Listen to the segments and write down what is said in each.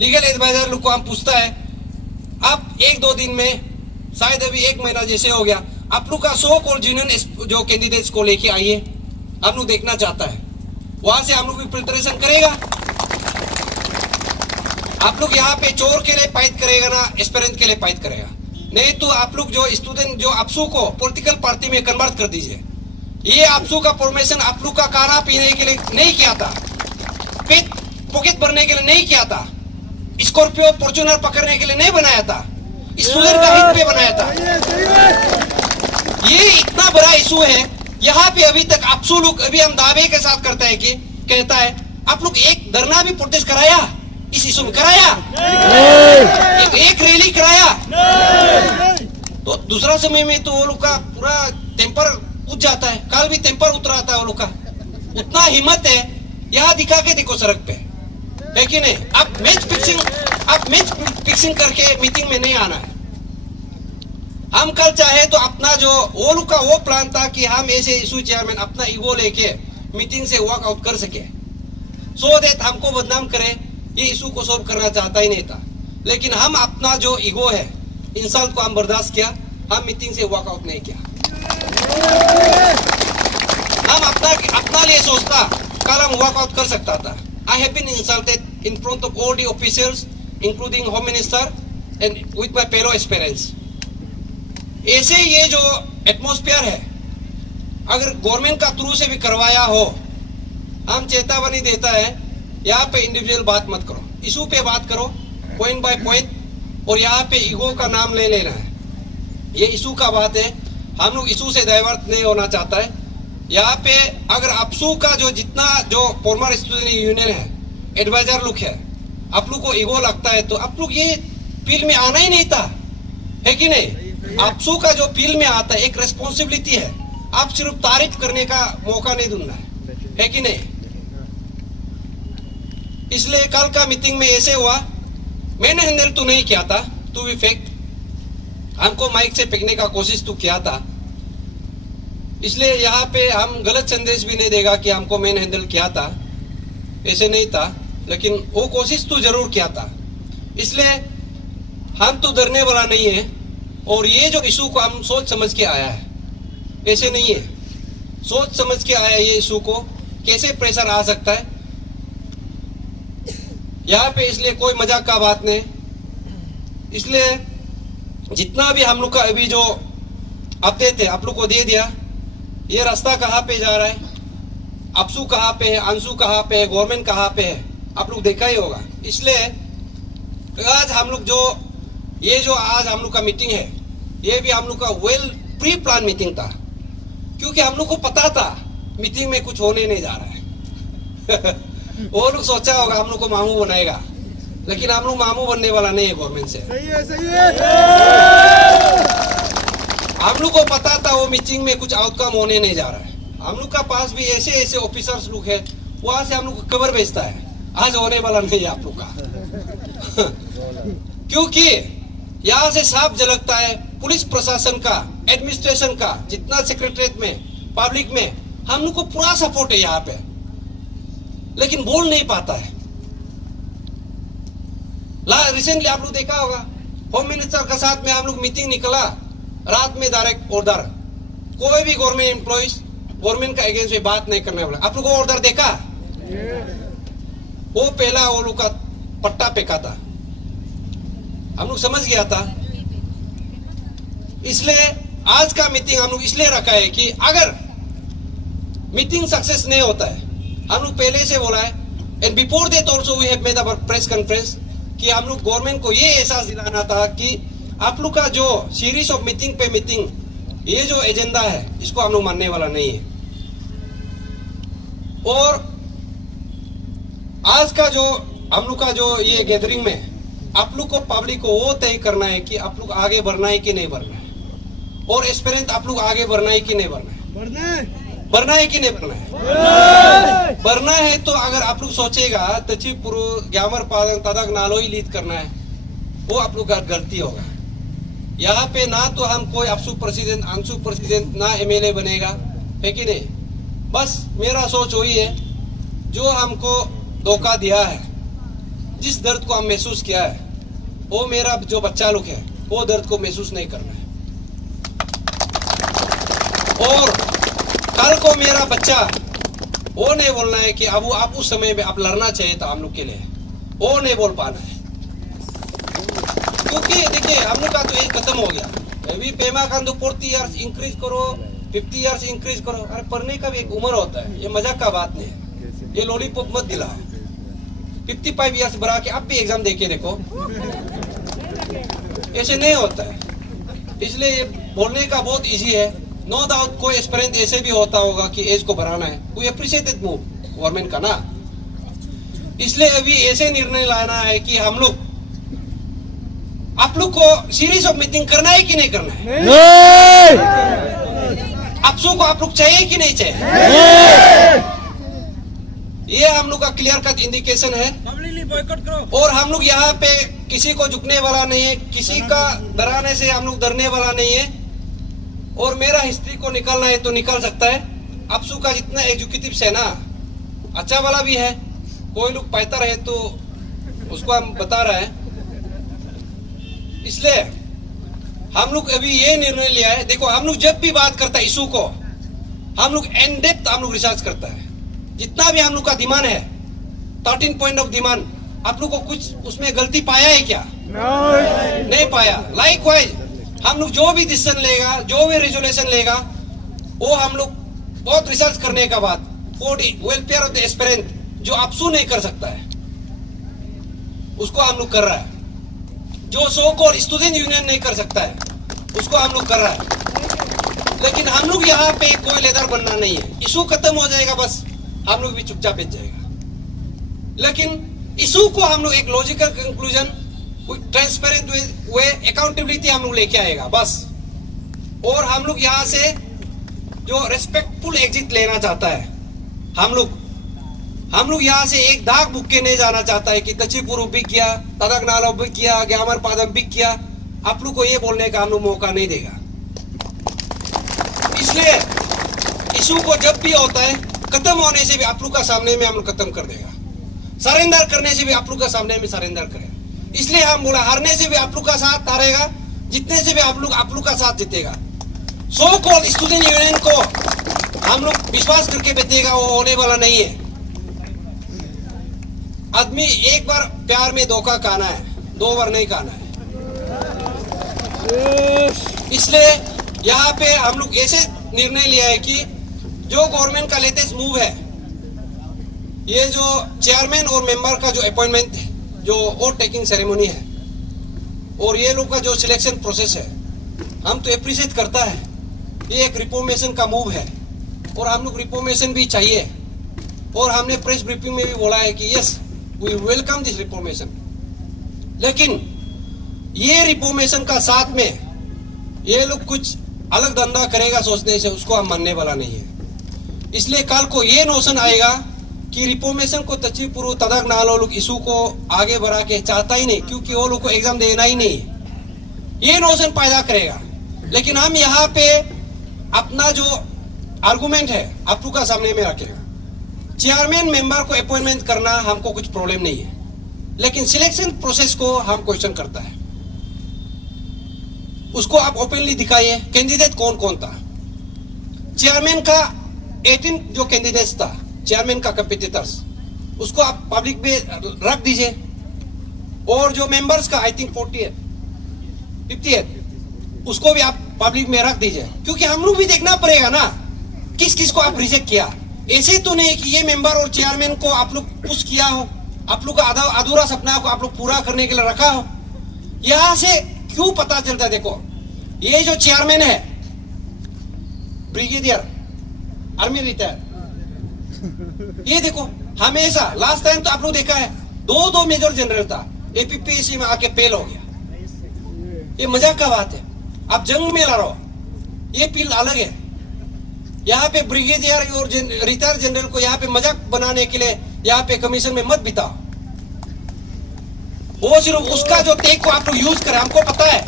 Legal adviser लोग को हम पूछता है, आप 1-2 दिन में, शायद अभी 1 महीना जैसे हो गया, आप लोग का 100 और जूनियर जो कैंडिडेट्स को लेके आइए, हम लोग देखना चाहता है। वहां से हम लोग भी फिल्ट्रेशन करेगा। आप लोग यहाँ पे चोर के लिए फाइट करेगा ना एस्पिरेंट के लिए फाइट करेगा? नहीं तो आप लोग जो स्टूडेंट जो आपसू को पॉलिटिकल पार्टी में कन्वर्ट कर दीजिए। ये आपसू का फॉर्मेशन आप लोग का खाना पीने के लिए नहीं किया था, पेट पॉकेट भरने के लिए नहीं किया था, स्कॉर्पियो फॉर्च्यूनर पकड़ने के लिए नहीं बनाया था, स्टूडेंट का हित पे बनाया था। ये इतना बड़ा इशू है, यहाँ पे अभी तक आपसू लोग अभी हम दावे के साथ करता है कि कहता है आप लोग एक धरना भी प्रोटेस्ट कराया, इस इशू में कराया, एक रैली कराया। तो दूसरा समय में तो वो लोग का पूरा टेम्पर उठ जाता है, कल भी टेम्पर उतरा था वो लोग का। उतना हिम्मत है, यहाँ दिखा के देखो सड़क पे, है कि नहीं? आप मैच फिक्सिंग करके मीटिंग में नहीं आना है। हम कल चाहे तो अपना जो वो लोग का वो प्लान था कि हम ऐसे इशू चेयरमैन अपना ईगो लेके मीटिंग से वॉक आउट कर सके, सो दैट हमको बदनाम करे, ये इशू को सॉल्व करना चाहता ही नहीं था। लेकिन हम अपना जो ईगो है, इंसल्ट को हम बर्दाश्त किया, हम मीटिंग से वॉक आउट नहीं किया। हम अपना लिए सोचता कल हम वॉक आउट कर सकता था। I have been insulted in front of all the officers including home minister and with my fellow aspirants. ऐसे ये जो एटमॉस्फेयर है, अगर गवर्नमेंट का थ्रू से भी करवाया हो, हम चेतावनी देता है, यहाँ पे इंडिविजुअल बात मत करो, इशू पे बात करो पॉइंट बाय पॉइंट, और यहाँ पे ईगो का नाम ले लेना है। ये इशू का बात है, हम लोग इशू से डाइवर्ट नहीं होना चाहता है। यहाँ पे अगर आपसू का जो जितना जो फॉर्मर स्टूडेंट यूनियन है, एडवाइजर लोग है, आप लोग को ईगो लगता है तो आप लोग ये फील्ड में आना ही नहीं था, है कि नहीं? आपसू का जो फील्ड में आता है एक रेस्पॉन्सिबिलिटी है, आप सिर्फ तारीफ करने का मौका नहीं दूंगा, है कि नहीं? इसलिए कल का मीटिंग में ऐसे हुआ, मैंने हैंडल तो नहीं किया था, टू बी फैक्ट हमको माइक से फेंकने का कोशिश तो किया था, इसलिए यहाँ पे हम गलत संदेश भी नहीं देगा कि हमको मैंने हैंडल किया था, ऐसे नहीं था, लेकिन वो कोशिश तो जरूर किया था। इसलिए हम तो डरने वाला नहीं है, और ये जो इशू को हम सोच समझ के आया है, ऐसे नहीं है, सोच समझ के आया ये इशू को कैसे प्रेशर आ सकता है यहाँ पे, इसलिए कोई मजाक का बात नहीं। इसलिए जितना भी हम लोग का अभी जो अपडेट है आप लोग को दे दिया, ये रास्ता कहाँ पे जा रहा है, आपसू कहाँ पे है, अंशु कहाँ पे है, गवर्नमेंट कहाँ पे है, आप लोग देखा ही होगा। इसलिए आज हम लोग जो ये जो आज हम लोग का मीटिंग है, ये भी हम लोग का वेल प्री प्लान मीटिंग था, क्योंकि हम लोग को पता था मीटिंग में कुछ होने नहीं जा रहा है। वो लोग सोचा होगा हम लोग को मामू बनाएगा, लेकिन हम लोग मामू बनने वाला नहीं है गवर्नमेंट से। सही है, सही है। हम लोग को पता था वो मीटिंग में कुछ आउटकम होने नहीं जा रहा है। हम लोग का पास भी ऐसे ऐसे ऑफिसर्स लोग है, वहां से हम लोग को खबर भेजता है, आज होने वाला नहीं है आप लोग का। क्योंकि यहाँ से साफ झलकता है पुलिस प्रशासन का, एडमिनिस्ट्रेशन का, जितना सेक्रेटरीट में, पब्लिक में हम लोग को पूरा सपोर्ट है यहाँ पे, लेकिन बोल नहीं पाता है। रिसेंटली आप लोग देखा होगा, होम मिनिस्टर के साथ में हम लोग मीटिंग निकला, रात में डायरेक्ट ऑर्डर, कोई भी गवर्नमेंट एम्प्लॉइज गवर्नमेंट का अगेंस्ट में बात नहीं करने वाला। आप लोग को ऑर्डर देखा? वो पहला वो लोग का पट्टा फेंका था, हम लोग समझ गया था। इसलिए आज का मीटिंग हम लोग इसलिए रखा है कि अगर मीटिंग सक्सेस नहीं होता है, हम लोग पहले से बोला है, and before that also we have made our press conference, कि हम लोग गवर्नमेंट को ये एहसास दिलाना था कि आप लोग का जो सीरीज ऑफ मीटिंग पे मीटिंग, ये जो एजेंडा है, इसको हम लोग मानने वाला नहीं है। और आज का जो हम लोग का जो ये गैदरिंग में आप लोग को, पब्लिक को वो तय करना है कि आप लोग आगे बढ़ना है कि नहीं बढ़ना है, और एस्पिरेंट आप लोग आगे बढ़ना है कि नहीं बढ़ना है, बढ़ना है कि नहीं बढ़ना है। बढ़ना है तो अगर आप लोग सोचेगा तची पुरु ग्यामर पादन तदक नालोई लीड करना है, वो आप लोग का गलती होगा। यहाँ पे ना तो हम कोई आपसू प्रेसिडेंट, अंशु प्रेसिडेंट, ना एमएलए बनेगा, है कि नहीं? बस मेरा सोच वही है, जो हमको धोखा दिया है जिस दर्द को हम महसूस किया है, वो मेरा जो बच्चा लोग है वो दर्द को महसूस नहीं करना है। और कल को मेरा बच्चा वो नहीं बोलना है कि अब आप उस समय में आप लड़ना चाहिए था हम लोग के लिए, वो नहीं बोल पाना है। क्योंकि देखिए हम लोग का तो एज खत्म हो गया। अभी पेमा खान 40 इयर्स इंक्रीज करो, 50 इयर्स इंक्रीज करो, अरे पढ़ने का भी एक उम्र होता है, ये मजाक का बात नहीं है, ये लॉलीपॉप मत दिला। 55 इयर्स बढ़ा के अब भी एग्जाम देके देखो, ऐसे नहीं होता है। इसलिए बोलने का बहुत इजी है। नो डाउट कोई एस्पिरेंट ऐसे भी होता होगा कि एज को बढ़ाना है, कोई अप्रिशिएटेड मूव गवर्नमेंट का ना। इसलिए अभी ऐसे निर्णय लाना है कि हम लोग आप लोग को सीरीज ऑफ मीटिंग करना है कि नहीं करना है? आपसों को आप लोग चाहिए कि नहीं चाहिए? ये हम लोग का क्लियर कट इंडिकेशन है। बॉयकॉट करो। और हम लोग यहाँ पे किसी को झुकने वाला नहीं है, किसी का डराने से हम लोग डरने वाला नहीं है। और मेरा हिस्ट्री को निकालना है तो निकाल सकता है। आपसू का जितना एग्जीक्यूटिव है ना, अच्छा वाला भी है, कोई लोग पाता रहे तो उसको हम बता रहे हैं। इसलिए हम लोग अभी ये निर्णय लिया है। देखो हम लोग जब भी बात करता है इशू को, हम लोग इन डेप्थ हम लोग रिसर्च करता है। जितना भी हम लोग का डिमांड है, 13 पॉइंट ऑफ डिमांड, आप लोग को कुछ उसमें गलती पाया है क्या? नहीं पाया। लाइकवाइज हम लोग जो भी डिसीजन लेगा, जो भी रेजोल्यूशन लेगा, वो हम लोग बहुत रिसर्च करने के बाद for the welfare of the aspirant, जो आपसू नहीं कर सकता है उसको हम लोग कर रहा है। जो सो कॉल्ड स्टूडेंट यूनियन नहीं कर सकता है उसको हम लोग कर रहा है। लेकिन हम लोग यहाँ पे कोई लेदर बनना नहीं है। इशू खत्म हो जाएगा बस हम लोग भी चुपचाप बैठ जाएगा। लेकिन इशू को हम लोग एक लॉजिकल कंक्लूजन, ट्रांसपेरेंट वे, अकाउंटेबिलिटी हम लोग लेके आएगा बस। और हम लोग यहाँ से जो रेस्पेक्टफुल एग्जिट लेना चाहता है, हम लोग यहाँ से एक दाग बुक के नहीं जाना चाहता है कि तचिपुरु बिक गया, तदक नालो बिक गया, ग्यामर पादम बिक गया। आप लोग को ये बोलने का हम लोग मौका नहीं देगा। इसलिए इशू को जब भी होता है, खत्म होने से भी आप लोग का सामने में हम लोग खत्म कर देगा। सरेंडर करने से भी आप लोग का सामने में सरेंडर करेगा। इसलिए हम बोला हारने से भी आप लोग का साथ हारेगा, जीतने से भी आप लोग का साथ जीतेगा। सो कॉल्ड स्टूडेंट यूनियन को हम लोग विश्वास करके बैठेगा, वो होने वाला नहीं है। आदमी एक बार प्यार में धोखा खाना है, 2 बार नहीं खाना है। इसलिए यहाँ पे हम लोग ऐसे निर्णय लिया है कि जो गवर्नमेंट का लेटेस्ट मूव है, ये जो चेयरमैन और मेंबर का जो अपॉइंटमेंट है, जो वोट टेकिंग सेरेमनी है, और ये लोग का जो सिलेक्शन प्रोसेस है, हम तो अप्रिशिएट करता है। ये एक रिफॉर्मेशन का मूव है और हम लोग रिफॉर्मेशन भी चाहिए। और हमने प्रेस ब्रीफिंग में भी बोला है कि yes we welcome this reformation. लेकिन ये रिफॉर्मेशन का साथ में ये लोग कुछ अलग धंधा करेगा सोचने से, उसको हम मानने वाला नहीं है। इसलिए कल को ये नोशन आएगा कि रिफॉर्मेशन को तचिपुरु तदक नालो लोग इशू को आगे बढ़ा के चाहता ही नहीं, क्योंकि वो लोग को एग्जाम देना ही नहीं है, ये नोशन पैदा करेगा। लेकिन हम यहाँ पे अपना जो आर्गुमेंट है आप लोग का सामने में रखेगा। चेयरमैन मेंबर को अपॉइंटमेंट करना हमको कुछ प्रॉब्लम नहीं है, लेकिन सिलेक्शन प्रोसेस को हम क्वेश्चन करता है। उसको आप ओपनली दिखाइए, कैंडिडेट कौन कौन था। चेयरमैन का 18 जो कैंडिडेट्स था, चेयरमैन का कंपिटिटर्स, उसको आप पब्लिक में रख दीजिए। और जो मेंबर्स का आई थिंक 58 उसको भी आप पब्लिक में रख दीजिए, क्योंकि हम लोग भी देखना पड़ेगा ना किस किस को आप रिजेक्ट किया। ऐसे तो नहीं कि ये मेंबर और चेयरमैन को आप लोग पुश किया हो, आप लोग का अधूरा सपना को आप लोग पूरा करने के लिए रखा हो। यहां से क्यों पता चलता है? देखो ये जो चेयरमैन है ब्रिगेडियर आर्मी रिटायर, ये देखो हमेशा लास्ट टाइम तो आप लोग देखा है 2 मेजर जनरल था, एपीपीएससी में आके फेल हो गया। ये मजाक का बात है, आप जंग में लड़ो, ये फील्ड अलग है। यहाँ पे ब्रिगेडियर और रिटायर जनरल को यहाँ पे मजाक बनाने के लिए यहाँ पे कमीशन में मत बिताओ। वो सिर्फ उसका जो टेक को आप लोग यूज करें, हमको पता है।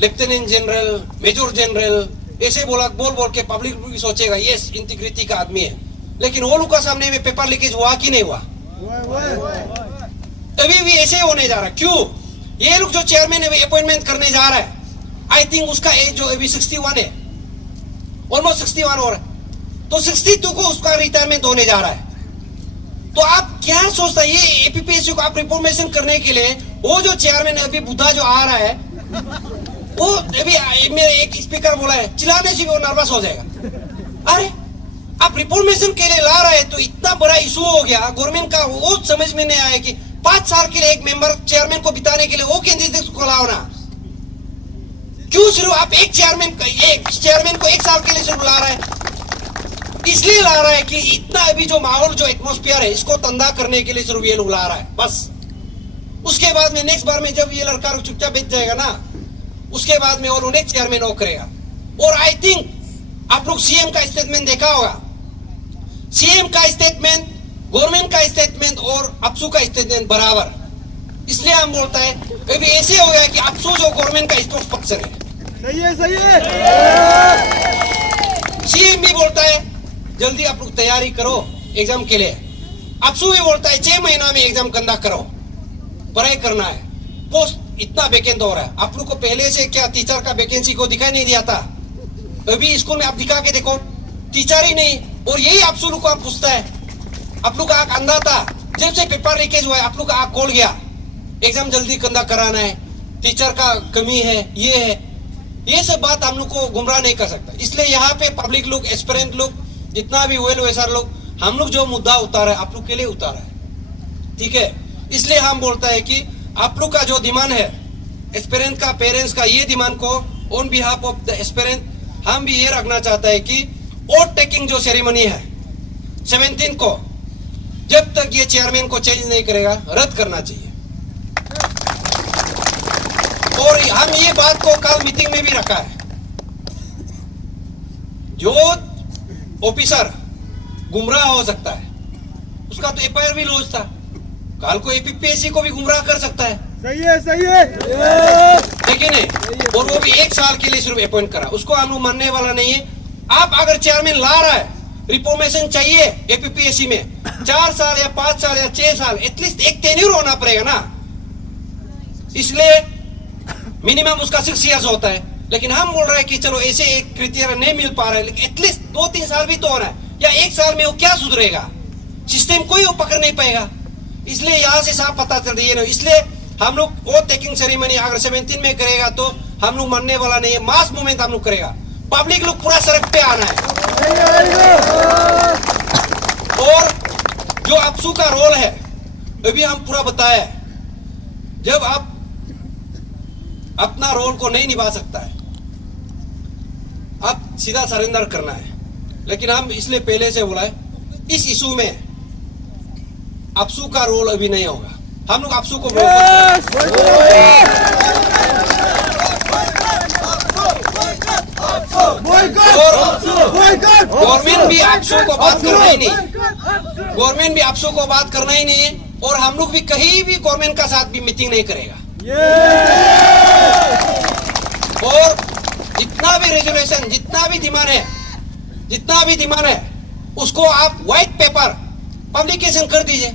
लेफ्टिनेंट जनरल, मेजर जनरल ऐसे बोल के पब्लिक भी सोचेगा यस इंटीग्रिटी का आदमी है, लेकिन वो लोग का सामने में पेपर लीकेज हुआ कि नहीं हुआ? अभी भी ऐसे ही होने जा रहा है। क्यों? ये लोग जो चेयरमैन अपॉइंटमेंट करने जा रहा है, आई थिंक उसका एज जो अभी 61 है, ऑलमोस्ट 61 हो रहा है, तो 62 को उसका रिटायरमेंट होने जा रहा है। तो आप क्या सोचता है, ये एपीपीएससी को आप रिफॉर्मेशन करने के लिए वो जो चेयरमैन अभी बुद्धा जो आ रहा है, वो अभी मेरे एक स्पीकर बोला है, चिल्लाने से भी वो नर्वस हो जाएगा। अरे आप रिफॉर्मेशन के लिए ला रहे हैं तो इतना बड़ा इशू हो गया गवर्नमेंट का, वो समझ में नहीं आया कि 5 साल के लिए एक मेंबर चेयरमैन को बिताने के लिए वो कैंडिडेट को लाओ ना। क्यों सिर्फ आप एक चेयरमैन को 1 साल के लिए सिर्फ ला रहा है? इसलिए ला रहा है कि इतना अभी जो माहौल जो एटमॉस्फेयर है इसको तंदा करने के लिए सिर्फ ये लोग ला रहा है बस। उसके बाद में नेक्स्ट बार में जब ये लड़का चुपचाप बेच जाएगा ना, उसके बाद में और नेक्स्ट चेयरमैन वो करेगा। और आई थिंक आप लोग सीएम का स्टेटमेंट देखा होगा, सीएम का स्टेटमेंट, गवर्नमेंट का स्टेटमेंट और अपसू का स्टेटमेंट बराबर। इसलिए हम बोलता है अभी ऐसे हो गया कि अपसू जो गवर्नमेंट का स्पोक्स पर्सन है, सही है, सही है। सीएम भी बोलता है जल्दी आप लोग तैयारी करो एग्जाम के लिए, अपसू भी बोलता है 6 महीना में एग्जाम कंडक्ट करो, पढ़ाई करना है। पोस्ट इतना वैकेंट हो रहा है, आप लोग को पहले से क्या टीचर का वैकेंसी को दिखाई नहीं दिया था? अभी स्कूल में आप दिखा के देखो, टीचर ही नहीं। और यही आप लोग को आप पूछता है, आप लोग का आंख अंधा था, जब से पेपर लीकेज हुआ है आप लोग का आंख खोल गया, एग्जाम जल्दी कंडक्ट कराना है, टीचर का कमी है, ये है, ये सब बात हम लोग को गुमराह नहीं कर सकता। इसलिए यहाँ पे पब्लिक लोग, एस्पिरेंट लोग, जितना भी वेल वेसर लोग, हम लोग जो मुद्दा उतारा है आप लोग के लिए उतारा है, ठीक है। इसलिए हम बोलता है कि आप लोग का जो डिमांड है एस्पिरेंट का, पेरेंट्स का, ये डिमांड को on behalf of the aspirant हम भी ये रखना चाहता है कि वोट टेकिंग जो सेरेमनी है 17 को, जब तक ये चेयरमैन को चेंज नहीं करेगा रद्द करना चाहिए। और हम ये बात को कल मीटिंग में भी रखा है, जो ऑफिसर गुमराह हो सकता है उसका तो एफआईआर भी लॉन्च था, कल को एपीपीएससी को भी गुमराह कर सकता है। सही है, सही है, ठीक है नहीं? और वो भी 1 साल के लिए सिर्फ अपॉइंट करा, उसको हम लोग मानने वाला नहीं है। आप अगर चेयरमैन ला रहा है, रिफॉर्मेशन चाहिए एपीपीएससी में 4 साल या 5 साल या 6 साल, एटलीस्ट एक टेन्यूर होना पड़ेगा ना। इसलिए मिनिमम उसका 6 इयर्स होता है, लेकिन हम बोल रहे हैं कि चलो ऐसे एक क्राइटेरिया नहीं मिल पा रहा है, लेकिन एटलीस्ट 2-3 साल भी तो होना है, या 1 साल में वो क्या सुधरेगा, सिस्टम कोई वो पकड़ नहीं पाएगा। इसलिए यहाँ से साफ पता चल रही है ना। इसलिए हम लोग वोट टेकिंग सेरेमनी अगर 17 में करेगा तो हम लोग मानने वाला नहीं है, मास मूवमेंट हम लोग करेगा, पब्लिक लोग पूरा सड़क पे आना है। और जो अपसू का रोल है अभी हम पूरा बताया है, जब आप अपना रोल को नहीं निभा सकता है अब सीधा सरेंडर करना है। लेकिन हम इसलिए पहले से बोला है इस इशू में अपसू का रोल अभी नहीं होगा, हम लोग अपसू को गवर्नमेंट भी अपसू को बात करना ही नहीं, गवर्नमेंट भी अपसू को बात करना ही नहीं है। और हम लोग भी कहीं भी गवर्नमेंट का साथ भी मीटिंग नहीं करेगा। और जितना भी रेजोल्यूशन, जितना भी डिमांड है उसको आप व्हाइट पेपर पब्लिकेशन कर दीजिए।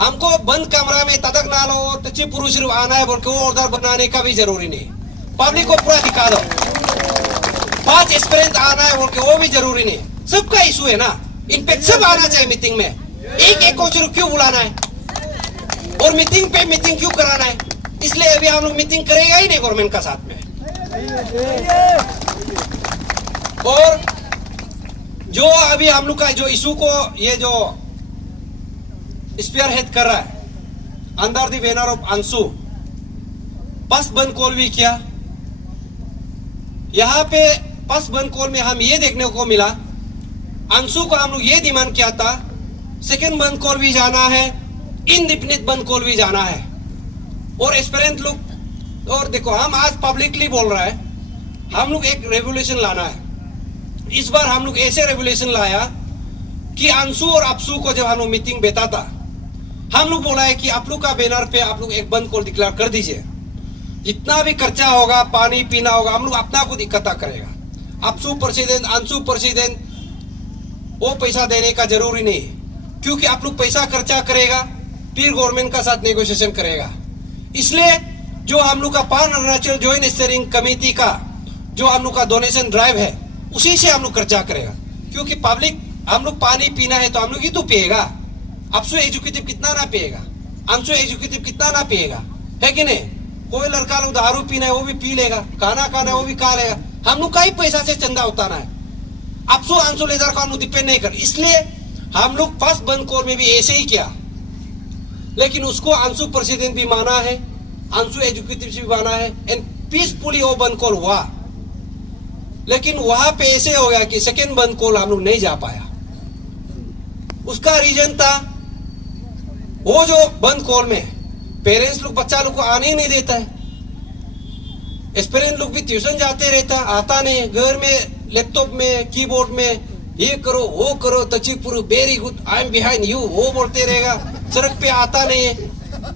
हमको बंद कमरा में तदक ना लो, तची पुरुष आना है बोल के वो ऑर्डर बनाने का भी जरूरी नहीं, पब्लिक को पूरा दिखा दो। 5 एस्पिरेंट आना है बोल के वो भी जरूरी नहीं, सबका इशू है ना। इनफैक्ट सब आना चाहिए मीटिंग में, एक को सिर्फ क्यों बुलाना है और मीटिंग पे मीटिंग क्यों कराना है? इसलिए अभी हम लोग मीटिंग करेगा ही नहीं गवर्नमेंट का साथ में। और जो अभी हम लोग का जो इशू को ये जो स्पीयर हेड कर रहा है under the banner of Anshu, पस बंद कॉल भी किया। यहाँ पे पस बंद कॉल में हम ये देखने को मिला, अंशु को हम लोग ये डिमांड किया था सेकंड बंद कॉल भी जाना है, इनडिफिनिट बंद कॉल भी जाना है। और एस्पिरेंट लोग, और देखो हम आज पब्लिकली बोल रहा है हम लोग एक रेवोल्यूशन लाना है। इस बार हम लोग ऐसे रेवोल्यूशन लाया कि अंशु और अपसू को जब हम लोग मीटिंग बैठा था, हम लोग बोला है कि आप लोग का बैनर पे आप लोग एक बंद कॉल डिक्लेयर कर दीजिए, जितना भी खर्चा होगा, पानी पीना होगा, हम लोग अपना खुद इकट्ठा करेगा। अपसू प्रेसिडेंट, अंशु प्रेसिडेंट, वो पैसा देने का जरूरी नहीं, क्योंकि आप लोग पैसा खर्चा करेगा फिर गवर्नमेंट का साथ नेगोशिएशन करेगा। इसलिए जो हम लोग का पान अरुणाचल ज्वाइंट स्टीयरिंग कमेटी का जो हम लोग का डोनेशन ड्राइव है उसी से हम लोग खर्चा करेगा, क्योंकि पब्लिक हम लोग पानी पीना है तो हम लोग ही तो पिएगा। अपसू एग्जीक्यूटिव कितना ना पिएगा, अंशु एग्जीक्यूटिव कितना ना पिएगा, है कि नहीं? कोई लड़का लोग दारू पीना है वो भी पी लेगा, खाना खाना है वो भी खा लेगा। हम लोग का ही पैसा से चंदा उतारना है। अपसू अंशु लेदर का हम लोग डिपेंड नहीं कर, इसलिए हम लोग फर्स्ट बंद कॉल में भी ऐसे ही किया, लेकिन उसको अंशु प्रेसिडेंट भी माना है, अंशु एग्जीक्यूटिव भी माना है, एंड पीसफुली वो बंद कॉल हुआ। लेकिन वहां पे ऐसे हो गया कि सेकेंड बंद कॉल हम लोग नहीं जा पाया। उसका रीजन था वो जो बंद कॉल में पेरेंट्स लोग बच्चा लोग को आने ही नहीं देता है। एस्पिरेंट लोग भी ट्यूशन जाते रहता, आता नहीं, घर में लैपटॉप में कीबोर्ड में ये करो वो करो, तचिपुर very good, I am behind you, वो बोलते रहेगा, सड़क पे आता नहीं है।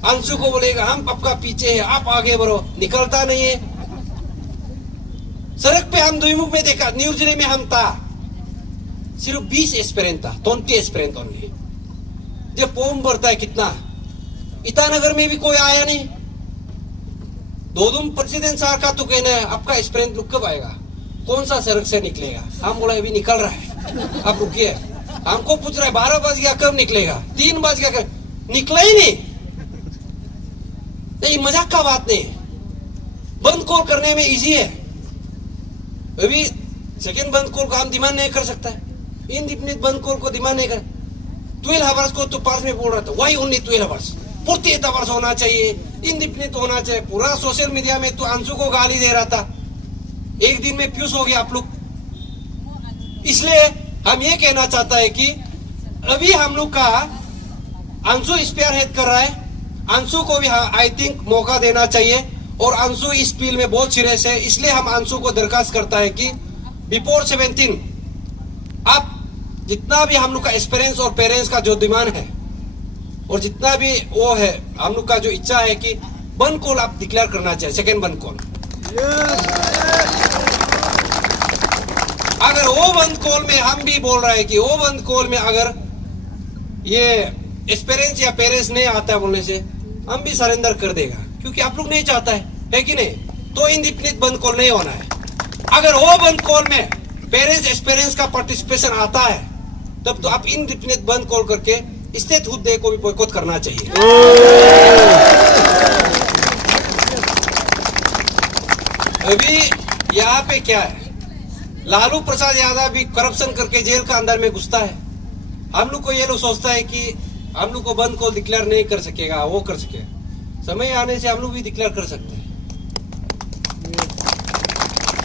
अंशु को बोलेगा हम आपका पीछे है, आप आगे बढ़ो, निकलता नहीं है। सड़क पे हम दुईमुख में देखा, न्यूजीलैंड में हम था, सिर्फ 20 एस्पिरेंट था, 20 एस्पिरेंट ओनली। जब फॉर्म भरता है कितना, ईटानगर में भी कोई आया नहीं। दोदुम प्रेसिडेंट साहब का तो कहना है आपका एस्पिरेंट लोग कब आएगा, कौन सा सड़क से निकलेगा? हम बोला अभी निकल रहा है, आप रुकिए। हमको पूछ रहा है 12 बज गया कब निकलेगा, 3 बज गया कब निकला ही नहीं। नहीं, मजाक का बात नहीं, बंद कॉल करने में इजी है। अभी सेकेंड बंद कॉल को हम डिमांड नहीं कर सकता है, इनडिफिनिट बंद कॉल को डिमांड नहीं कर। 12 आवर्स को तो पास में बोल रहा था, वाई ओनली 12 आवर्स, 48 आवर्स होना चाहिए, इनडिफिनिट होना चाहिए। पूरा सोशल मीडिया में तो अंशु को गाली दे रहा था, एक दिन में फ्यूज हो गया आप लोग। इसलिए हम ये कहना चाहता है कि अभी हम लोग का अंशु स्पेयर हेड कर रहा है, अंशु को भी आई थिंक मौका देना चाहिए, और अंशु इस फील्ड में बहुत सीरियस है। इसलिए हम अंशु को दरखास्त करता है कि बिफोर 17 आप जितना भी हम लोग का एक्सपीरियंस और पेरेंट्स का जो डिमांड है और जितना भी वो है हम लोग का जो इच्छा है कि बंद कॉल आप डिक्लेयर करना चाहिए, सेकेंड बंद कॉल। अगर वो बंद कॉल में हम भी बोल रहे हैं कि वो बंद कॉल में अगर ये एक्सपीरियंस या पेरेंट्स नहीं आता है बोलने से हम भी सरेंडर कर देगा, क्योंकि आप लोग नहीं चाहता है कि नहीं? तो इनडिफिनिट बंद कॉल नहीं होना है। अगर वो बंद कॉल में पेरेंट्स एक्सपीरियंस का पार्टिसिपेशन आता है तब तो आप इनडिफिनिट बंद कॉल करके स्टेट हुद्दे को भी बॉयकॉट करना चाहिए। अभी यहाँ पे क्या है, लालू प्रसाद यादव भी करप्शन करके जेल का अंदर में घुसता है। हम लोग को ये लोग सोचता है कि हम लोग को बंद कॉल डिक्लेयर नहीं कर सकेगा, वो कर सकेगा। समय आने से हम लोग भी डिक्लेयर कर सकते हैं।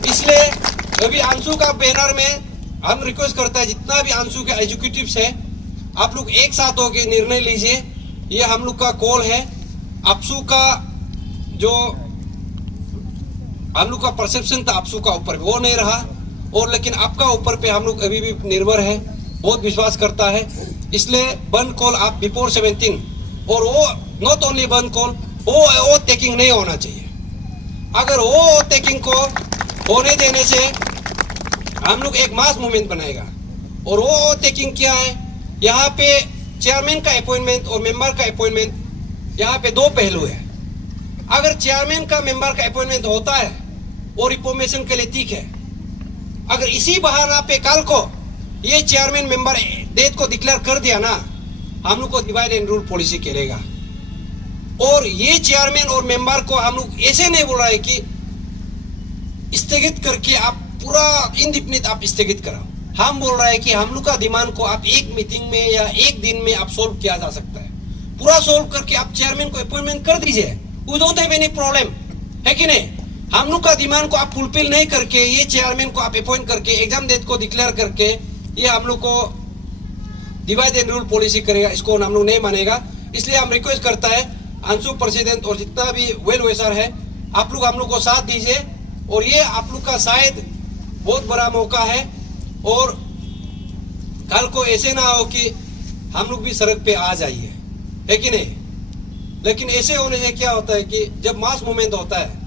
इसलिए अभी अंशु का बैनर में हम रिक्वेस्ट करता है जितना भी अंशु के एग्जीक्यूटिव्स है, आप लोग एक साथ होकर निर्णय लीजिए। ये हम लोग का कॉल है। अपसू का जो हम लोग का परसेप्शन था अपसू का ऊपर वो नहीं रहा, और लेकिन आपका ऊपर पे हम लोग अभी भी निर्भर है, बहुत विश्वास करता है। इसलिए बंद कॉल आप बिफोर 17, और वो नॉट ओनली बंद कॉल, वो टेकिंग नहीं होना चाहिए। अगर वो टेकिंग को होने देने से हम लोग एक मास मूवमेंट बनाएगा। और वो टेकिंग क्या है, यहाँ पे चेयरमैन का अपॉइंटमेंट और मेंबर का अपॉइंटमेंट, यहाँ पे दो पहलू है। अगर चेयरमैन का मेंबर का अपॉइंटमेंट होता है वो रिफॉर्मेशन के लिए ठीक है। अगर इसी बहाना पे कल को ये चेयरमैन मेंबर डेट को डिक्लेयर कर दिया ना, हम लोग को डिवाइड एंड रूल पॉलिसी करेगा। और ये चेयरमैन और मेंबर को हम लोग ऐसे नहीं बोल रहा है कि स्थगित करके आप पूरा इनडिफिनिट आप स्थगित कराओ। हम बोल रहा है कि हम लोग का डिमांड को आप एक मीटिंग में या एक दिन में आप सोल्व किया जा सकता है। पूरा सोल्व करके आप चेयरमैन को अपॉइंटमेंट कर दीजिए, we don't have any problem, है कि नहीं? हम लोग का डिमांड को आप फुलफिल नहीं करके ये चेयरमैन को आप अपॉइंट करके एग्जाम डेट को डिक्लेयर करके ये हम लोग को डिवाइड एंड रूल पॉलिसी करेगा, इसको हम लोग नहीं मानेगा। इसलिए हम रिक्वेस्ट करता है अंशु प्रेसिडेंट और जितना भी वेल विशर है, आप लोग हम लोग को साथ दीजिए। और ये आप लोग का शायद बहुत बड़ा मौका है, और कल को ऐसे ना हो कि हम लोग भी सड़क पे आ जाइए, है कि नहीं? लेकिन ऐसे होने से क्या होता है कि जब मास मूवमेंट होता है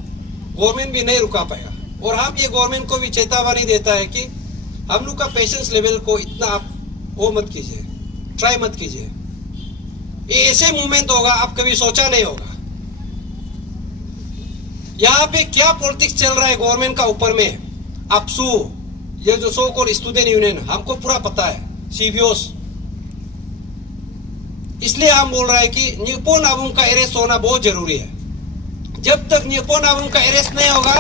गवर्नमेंट भी नहीं रुका पाएगा। और हम ये गवर्नमेंट को भी चेतावनी देता है कि हम लोग का पेशेंस लेवल को इतना आप वो मत कीजिए, ट्राई मत कीजिए। ये ऐसे मूवमेंट होगा आप कभी सोचा नहीं होगा। यहाँ पे क्या पॉलिटिक्स चल रहा है गवर्नमेंट का ऊपर में, अपसू, ये जो सो कॉल्ड स्टूडेंट यूनियन, हमको पूरा पता है, सीबीओस। इसलिए हम बोल रहे हैं कि न्यूपो नाबुम का अरेस्ट होना बहुत जरूरी है। जब तक न्यूपो नाबुम का अरेस्ट नहीं होगा,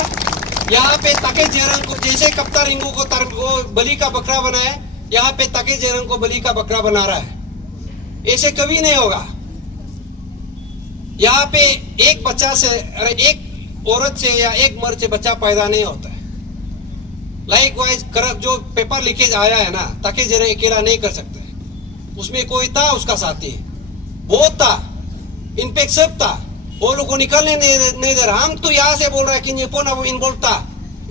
यहाँ पे ताके जेरंग को, जैसे कप्ता रिंगू को बलि का बकरा बनाया, यहाँ पे ताके जेरंग को बलि का बकरा बना रहा है। ऐसे कभी नहीं होगा। यहाँ पे एक बच्चा से, एक औरत से या एक मर्द से बच्चा पैदा नहीं होता है। लाइक वाइज जो पेपर लीकेज आया है ना, ताकि जरा अकेला नहीं कर सकते, उसमें कोई था, उसका साथी बहुत था, इनफेक्ट सब था, वो लोग को निकलने नहीं दे रहा। हम तो यहाँ से बोल रहे हैं कि न्यूपो नाबुम इन्वॉल्व था,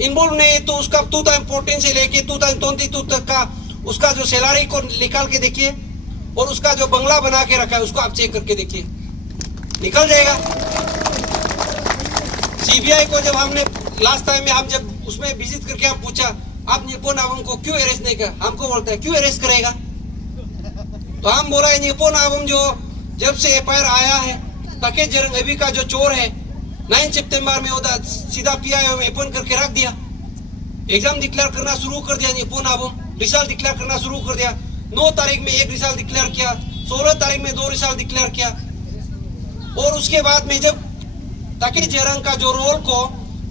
इन्वॉल्व नहीं तो उसका 2014 से लेके 2022 तक का उसका जो सैलरी को निकाल के देखिए, और उसका जो बंगला बना के रखा है उसको आप चेक करके देखिए, निकल जाएगा। सीबीआई को जब हमने लास्ट टाइम में हम जब उसमें विजिट करके हम पूछा, आप न्यूपो नाबुम को क्यों अरेस्ट नहीं कर, हमको बोलता है क्यों अरेस्ट करेगा। तो हम बोल रहे हैं न्यूपो नाबुम जो जब से एफआईआर आया है, ताके जेरंग अभी का जो चोर है, 9 सितंबर में सीधा पीआईओ में अपॉइंट करके रख दिया, एग्जाम डिक्लेयर करना शुरू कर दिया न्यूपो नाबुम, रिजल्ट डिक्लेयर करना शुरू कर दिया। 9 तारीख में एक रिजल्ट डिक्लेयर किया, 16 तारीख में 2 रिजल्ट डिक्लेयर किया। और उसके बाद में जब ताके जेरंग का जो रोल को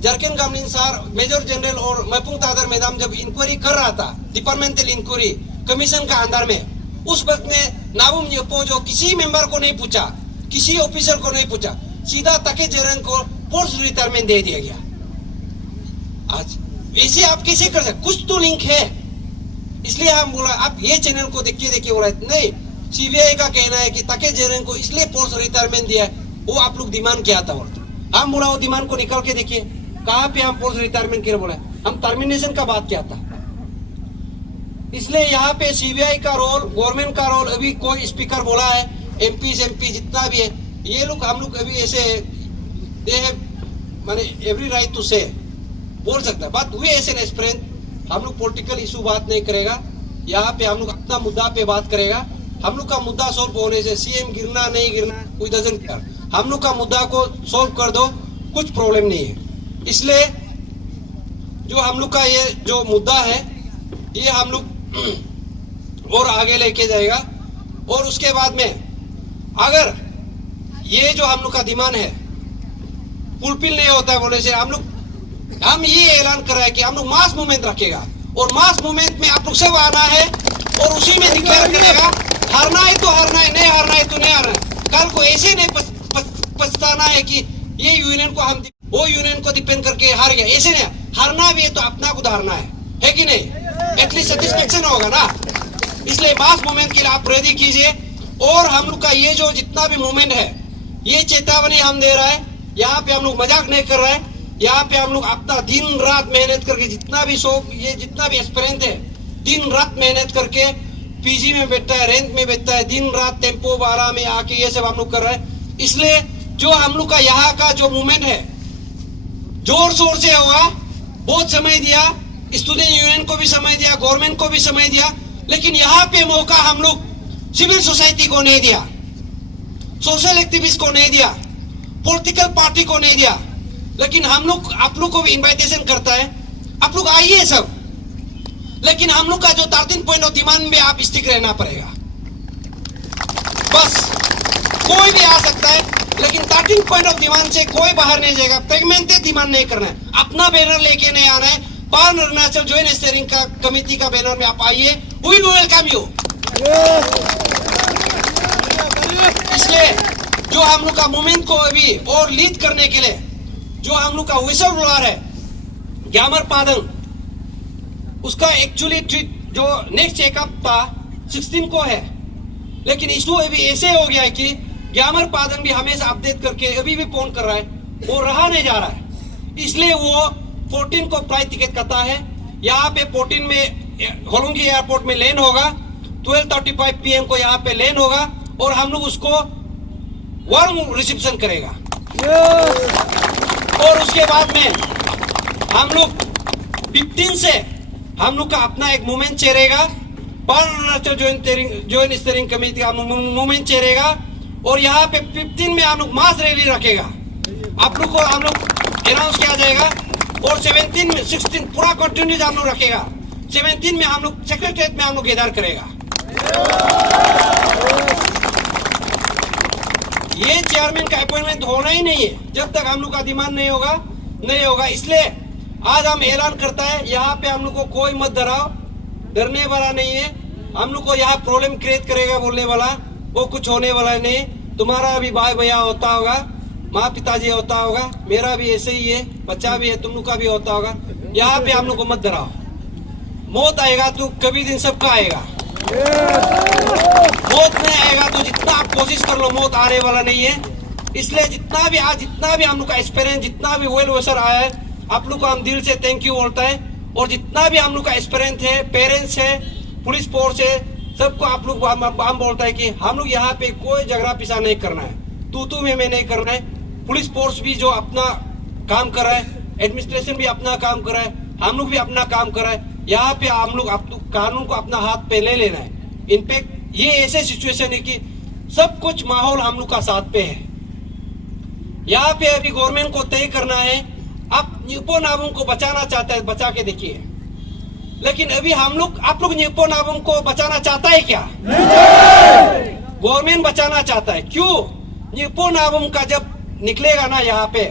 Jarkin Gamlin sir, major general और मैपुंग तादर मैदाम जब इंक्वायरी कर रहा था, डिपार्टमेंटल इंक्वायरी कमीशन का अंदर में, उस वक्त में नाबुम न्यूपो जो किसी मेंबर को नहीं पूछा, किसी ऑफिसर को नहीं पूछा, सीधा ताके जेरंग को फोर्स रिटायरमेंट दे दिया गया। आज ऐसे आप कैसे कर सकते, कुछ तो लिंक है। इसलिए हम बोला आप ये चैनल को देखिए बोला नहीं, सीबीआई का कहना है कि ताके जेरंग को इसलिए फोर्स रिटायरमेंट दिया, वो आप लोग डिमांड किया था। हम बोला वो डिमांड को निकाल के देखिए, कहाँ पे हम फोर्स रिटायरमेंट किया, बोला हम टर्मिनेशन का बात किया था। इसलिए यहाँ पे सीबीआई का रोल, गवर्नमेंट का रोल, अभी कोई स्पीकर बोला है, एमपी जितना भी है, ये लोग हम लोग अभी ऐसे दे हैव माने एवरी राइट टू से बोल सकता है, but we as an aspirant हम लोग पॉलिटिकल इशू बात नहीं करेगा। यहाँ पे हम लोग अपना मुद्दा पे बात करेगा। हम लोग का मुद्दा सॉल्व होने से सीएम गिरना नहीं गिरना कोई डजंट केयर, हम लोग का मुद्दा को सॉल्व कर दो, कुछ प्रॉब्लम नहीं है। इसलिए जो हम लोग का ये जो मुद्दा है, ये हम लोग और आगे लेके जाएगा। और उसके बाद में अगर ये जो हम लोग का डिमांड है फुलफिल नहीं होता है बोले से, हम ये ऐलान कर रहे हैं कि हम लोग मास मूवमेंट रखेगा, और मास मूवमेंट में आप लोग सब आना है, और उसी में डिक्लेयर करेगा, हारना है तो हारना है, नहीं हारना है तो नहीं हारना है। कल को ऐसे नहीं पछताना है कि ये यूनियन को हम वो यूनियन को डिपेंड करके हार गया, ऐसे नहीं। हारना भी है तो अपना खुद हारना है कि नहीं, एटलीस्ट सेटिस्फेक्शन होगा ना। इसलिए मास मूवमेंट के लिए आप रेडी कीजिए। और हम लोग का ये जो जितना भी मूवमेंट है, ये चेतावनी हम दे रहा है, यहाँ पे हम लोग मजाक नहीं कर रहे हैं। यहाँ पे हम लोग अपना दिन रात मेहनत करके, जितना भी ये जितना भी एस्पिरेंट है, दिन रात मेहनत करके पीजी में बैठता है, रेंट में बैठता है, दिन रात टेम्पो वाला में आके ये सब हम लोग कर रहे हैं। इसलिए जो हम लोग का यहाँ का जो मूवमेंट है जोर शोर से होगा, बहुत समय दिया, स्टूडेंट यूनियन को भी समय दिया, गवर्नमेंट को भी समय दिया, लेकिन यहाँ पे मौका हम लोग सिविल सोसाइटी को नहीं दिया, सोशल एक्टिविस्ट को नहीं दिया, पॉलिटिकल पार्टी को नहीं दिया। लेकिन हम लोग आप लोग को भी इनविटेशन करता है, आप लोग आइए सब, लेकिन हम लोग का जो 13 पॉइंट ऑफ डिमांड में आप स्टिक रहना पड़ेगा। बस कोई भी आ सकता है, लेकिन 13 पॉइंट ऑफ डिमांड से कोई बाहर नहीं जाएगा। फ्रेगमेंटेड डिमांड नहीं करना है, अपना बैनर लेके नहीं आना है। पान अरुणाचल ज्वाइंट स्टीयरिंग का कमेटी का बैनर में आप आइए, वी विल वेलकम यू। इसलिए जो हम लोग का मूवमेंट को अभी और लीड करने के लिए जो हम लोग का विसल ब्लोअर है ग्यामर पादंग, उसका एक्चुअली ट्रीट जो नेक्स्ट चेकअप था 16 को है, लेकिन इशू अभी ऐसे हो गया है कि ग्यामर पादंग भी हमेशा अपडेट करके अभी भी फोन कर रहा है, वो रहा नहीं जा रहा है। इसलिए वो 14 को फ्लाइट टिकट करता है। यहाँ पे 14 में होलोंगी एयरपोर्ट में लैंड होगा, 12:35 PM को यहाँ पे लैंड होगा, और हम लोग उसको वार्म रिसेप्शन करेगा। और उसके बाद में हम लोग 15 से हम लोग का अपना एक मूवमेंट चलेगा, पान अरुणाचल ज्वाइंट स्टीयरिंग कमेटी का मूवमेंट चलेगा, और यहाँ पे 15 में हम लोग मास रैली रखेगा, आप लोग को हम लोग अनाउंस किया जाएगा। और 17 में 16 पूरा कंटिन्यूज हम लोग रखेगा। 17 में हम लोग सेक्रेटरीट में हम लोग गैदर करेगा। ये चेयरमैन का अपॉइंटमेंट होना ही नहीं है जब तक हम लोग का डिमांड नहीं होगा। इसलिए आज हम ऐलान करता है, यहाँ पे हम लोग को कोई मत डराओ, डरने वाला नहीं है। हम लोग को यहाँ प्रॉब्लम क्रिएट करेगा बोलने वाला वो कुछ होने वाला नहीं। तुम्हारा भी भाई भैया होता होगा, माँ पिताजी होता होगा, मेरा भी ऐसे ही है, बच्चा भी है, तुम लोग का भी होता होगा। यहाँ पे हम लोग को मत डराओ। मौत आएगा तो कभी दिन सबका आएगा, मौत नहीं आएगा तो जितना आप कोशिश कर लो मौत आने वाला नहीं है। इसलिए जितना भी हम लोग का एक्सपीरियंस, जितना भी वेल विशर आया है, आप लोग को हम दिल से थैंक यू बोलता है। और जितना भी हम लोग का एक्सपीरियंस है, पेरेंट्स है, पुलिस फोर्स है, सबको आप लोग हम बोलता है कि हम लोग यहाँ पे कोई झगड़ा पिसा नहीं करना है, तू में नहीं करना है। पुलिस फोर्स भी जो अपना काम कर रहा है, एडमिनिस्ट्रेशन भी अपना काम कर रहा है, हम लोग भी अपना काम कर रहा है। यहाँ पे हम लोग कानून को अपना हाथ पे ले लेना है। इनफैक्ट ये ऐसे सिचुएशन है कि सब कुछ माहौल हम लोग का साथ पे है। यहाँ पे अभी गवर्नमेंट को तय करना है, आप न्यूपो नाबुम को बचाना चाहता है, बचा के देखिए। लेकिन अभी आप लोग न्यूपो नाबुम को बचाना चाहता है क्या? गवर्नमेंट बचाना चाहता है। क्यों? न्यूपो नाबुम का जब निकलेगा ना यहाँ पे,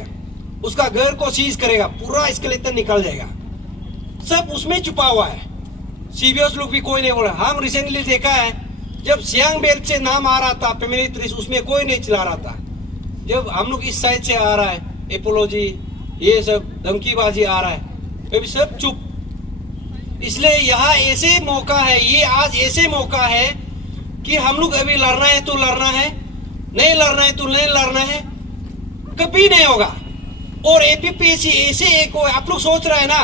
उसका घर को सीज करेगा, पूरा स्केलेटन निकल जाएगा, सब उसमें छुपा हुआ है। सीबीएस लोग भी कोई नहीं बोला। हम रिसेंटली देखा है, जब सियांग बेल्ट से नाम आ रहा था फैमिली ट्रीज, उसमें कोई नहीं चला रहा था। जब हम लोग इस साइड से आ रहा है, एपोलॉजी, ये सब धमकीबाजी आ रहा है, अभी सब चुप। इसलिए यहाँ ऐसे मौका है, ये आज ऐसे मौका है कि हम लोग अभी लड़ना है तो लड़ना है, नहीं लड़ना है तो नहीं लड़ना है, कभी नहीं होगा। और एपीपीएससी ऐसे एक आप लोग सोच रहे हैं ना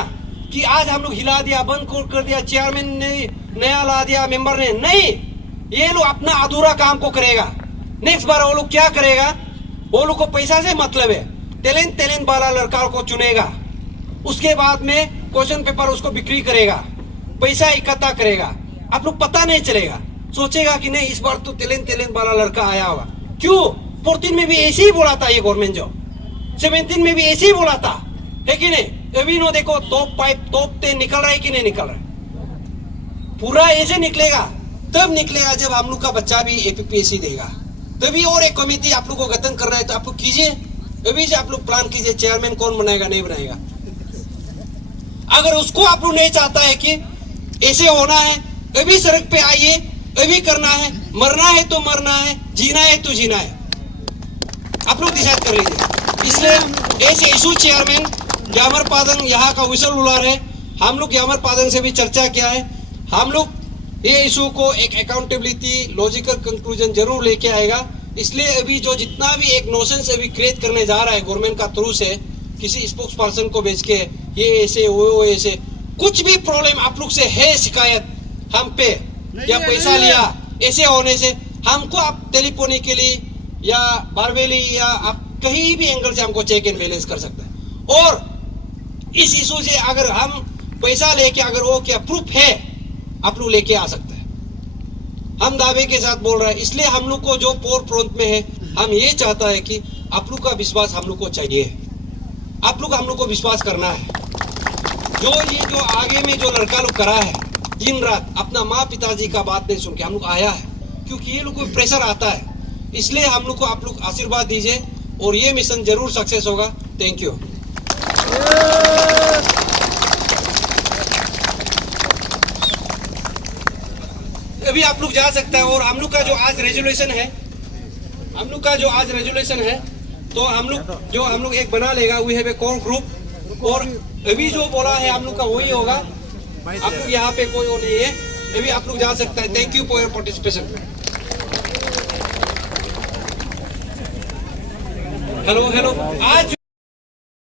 कि आज हम लोग हिला दिया, बंद कर दिया, चेयरमैन ने नया ला दिया, मेंबर ने, नहीं, ये लोग अपना अधूरा काम को करेगा। नेक्स्ट बार वो लोग क्या करेगा, वो लोग को पैसा से मतलब है, टैलेंट वाला लड़का को चुनेगा, उसके बाद में क्वेश्चन पेपर उसको बिक्री करेगा, पैसा इकट्ठा करेगा। आप लोग पता नहीं चलेगा, सोचेगा कि नहीं इस बार तो टैलेंट वाला लड़का आया होगा। क्यों? 14 में भी ऐसे ही बोला था ये गवर्नमेंट जॉब, 17 में भी ऐसे ही बोला था, है कि नहीं? अभी नो देखो तोपते निकल रहा है कि नहीं निकल रहा है? पूरा ऐसे निकलेगा, तब निकलेगा जब हम लोग का बच्चा भी एपीपीएससी देगा, तभी। और एक कमेटी आप लोग को गठन करना है तो आप लोग कीजिए, अभी से आप लोग प्लान कीजिए, चेयरमैन कौन बनाएगा नहीं बनाएगा। अगर उसको आप लोग नहीं चाहता है कि ऐसे होना है, अभी सड़क पे आइए, अभी करना है, मरना है तो मरना है, जीना है तो जीना है, आप लोग डिसाइड कर लीजिए। इसलिए ऐसे इशू चेयरमैन ग्यामर पादंग यहाँ का विशल बुलार है, हम लोग ग्यामर पादंग से भी चर्चा किया है। हम लोग ये इशू को एक अकाउंटेबिलिटी, लॉजिकल कंक्लूजन जरूर लेके आएगा। इसलिए अभी जो जितना भी एक नोशंस अभी क्रिएट करने जा रहा है गवर्नमेंट का थ्रू से, किसी स्पोक्स पर्सन को भेज के ये ऐसे वो ऐसे, कुछ भी प्रॉब्लम आप लोग से है, शिकायत हम पे या पैसा लिया ऐसे होने से, हमको आप टेलीफोनिकली या बारबेली या आप कहीं भी एंगल से हमको चेक एंड बैलेंस कर सकते हैं। और इस इशू से अगर हम पैसा लेके अगर वो क्या प्रूफ है, आप लोग लेके आ सकते हैं, हम दावे के साथ बोल रहे हैं। इसलिए हम लोग को जो पोर फ्रंट में है, हम ये चाहता है कि आप लोग का विश्वास हम लोग को चाहिए, आप लोग हम लोग को विश्वास करना है। जो आगे में जो लड़का लोग करा है, दिन रात अपना माँ पिताजी का बात नहीं सुन के हम लोग आया है, क्योंकि ये लोग को प्रेशर आता है। इसलिए हम लोग को आप लोग आशीर्वाद दीजिए और ये मिशन जरूर सक्सेस होगा। Thank you. अभी आप लोग जा सकते हैं। और हम लोग का जो आज रेजोल्यूशन है, तो हम लोग एक बना लेगा, we have a core group. और अभी जो बोला है हम लोग का वही होगा, आप लोग यहाँ पे कोई और नहीं है, अभी आप लोग जा सकते हैं। Thank you for your participation. Hello आज